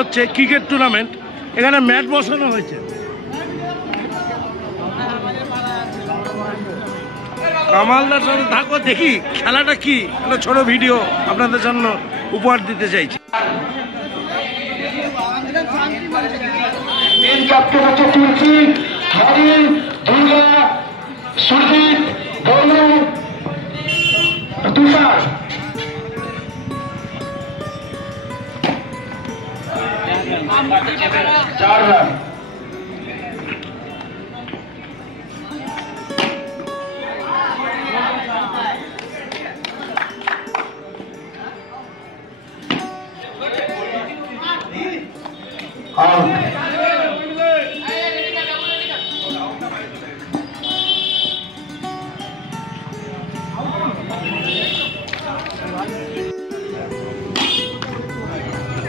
হচ্ছে, cricket tournament. এখানে match বসানো হয়েছে। কামালদার সাথে থাকো, দেখি খেলাটা কি। একটা ছোট ভিডিও আপনাদের জন্য উপহার দিতে চাইছি। चार रन।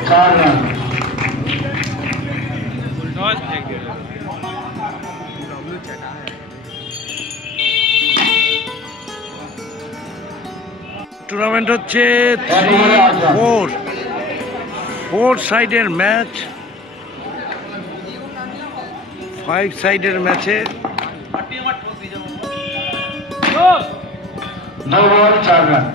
चार रन। টুর্নামেন্ট হচ্ছে 4 সাইডের ম্যাচ। 5 সাইডের ম্যাচে 2 बॉल 4 रन।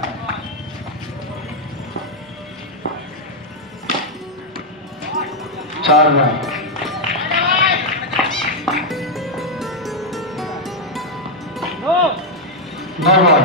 चार रन। 2 बॉल।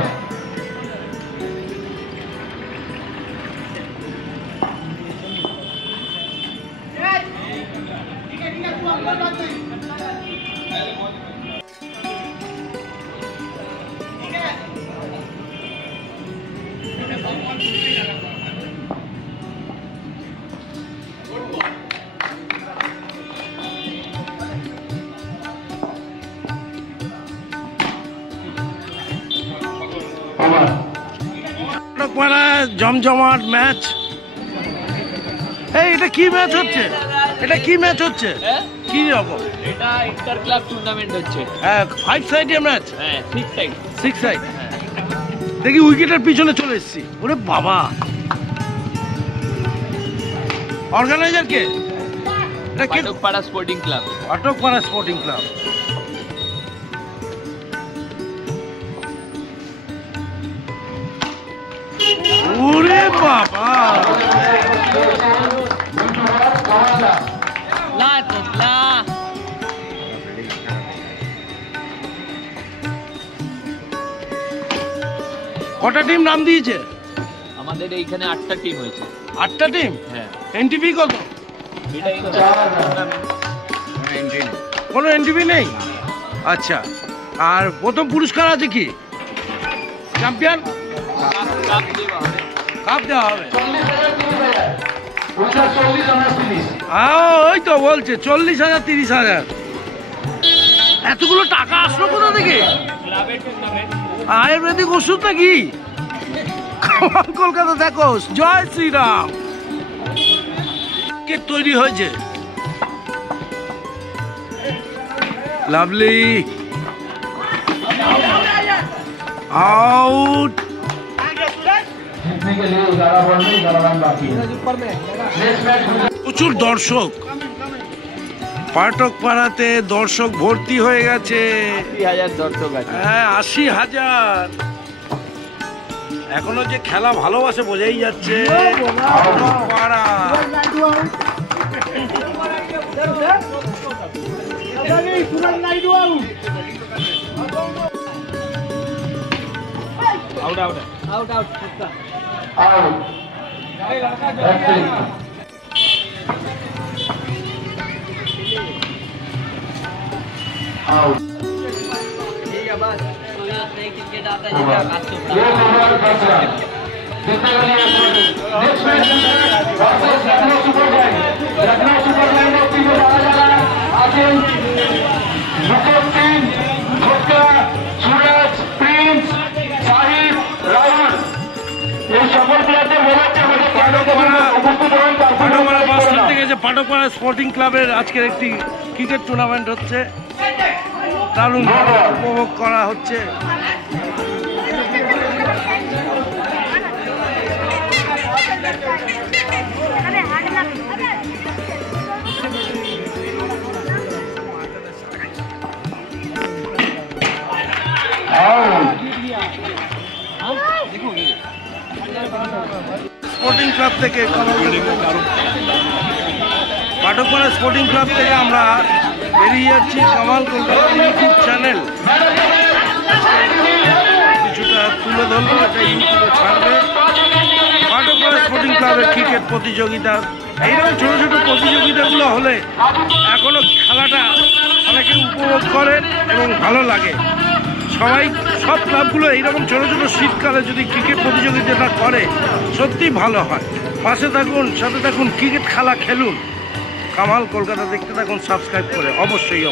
জমজমাট ম্যাচ। এই এটা কি ম্যাচ হচ্ছে? এটা কি ম্যাচ হচ্ছে? কি রকম? এটা ইন্টার ক্লাব টুর্নামেন্ট হচ্ছে। হ্যাঁ, 5 সাইডের ম্যাচ। হ্যাঁ, 6 সাইড। 6 সাইড। দেখি উইকেটের পিছনে চলে এসেছি। ওরে বাবা, অর্গানাইজার কে? এটা কে? Patakpara sporting club. Patakpara sporting club. ওরে বাবা, লা তো লা। কটা টিম নাম দিয়েছে? আমাদের এইখানে 8টা টিম হয়েছে। 8টা টিম? হ্যাঁ। এনটিপি কত? এটা কোনো এনটিপি নেই? আচ্ছা, আর প্রথম পুরস্কার আছে কি? চ্যাম্পিয়ন কাপ দেওয়া হবে। ওই তো বলছে 40,000 30,000। এতগুলো টাকা আসলো কোথা থেকে? আয়ুর্বেদিক ওষুধ নাকি? কলকাতা দেখো, জয় শ্রীরাম। কেক তৈরি হয়েছে, লাভলি। আউট। প্রচুর দর্শক, পাটকপাড়াতে দর্শক ভর্তি হয়ে গেছে। 80,000 দর্শক আছে। হ্যাঁ, 80,000। এখনো যে খেলা ভালোবাসে বোঝাই যাচ্ছে। Patakpara out out out out out. Out. ठीक है बस क्रिकेट आता है ये ओवर 10 रन। जितने के लिए next match versus Lucknow super giant. Lucknow super giant team में डाला जा रहा है आसिम, मुकुट सिंह, गुप्ता, सूरज, प्रिंस, साहिब, राहुल। ये सफल प्लेयर बोलते हैं পাটকপাড়া স্পোর্টিং ক্লাবের আজকের একটি ক্রিকেট টুর্নামেন্ট হচ্ছে। দারুণ উপভোগ করা হচ্ছে। থেকে পাঠকপাড়া স্পোর্টিং ক্লাব থেকে আমরা বেরিয়ে যাচ্ছি কামাল কলকাতা ইউটিউব চ্যানেল কিছুটা তুলে ধরলো, এটা ইউটিউবে ছাড়বে। পাঠকপাড়া স্পোর্টিং ক্লাবের ক্রিকেট প্রতিযোগিতা, এইরকম ছোটো ছোটো প্রতিযোগিতাগুলো হলে এখনও খেলাটা অনেকে উপভোগ করে এবং ভালো লাগে। সব ক্লাবগুলো এইরকম ছোটো ছোটো শীতকালে যদি ক্রিকেট প্রতিযোগিতাটা করে সত্যি ভালো হয়। পাশে থাকুন, সাথে থাকুন, ক্রিকেট খেলা খেলুন। কামাল কলকাতা দেখতে থাকুন সাবস্ক্রাইব করে, অবশ্যই।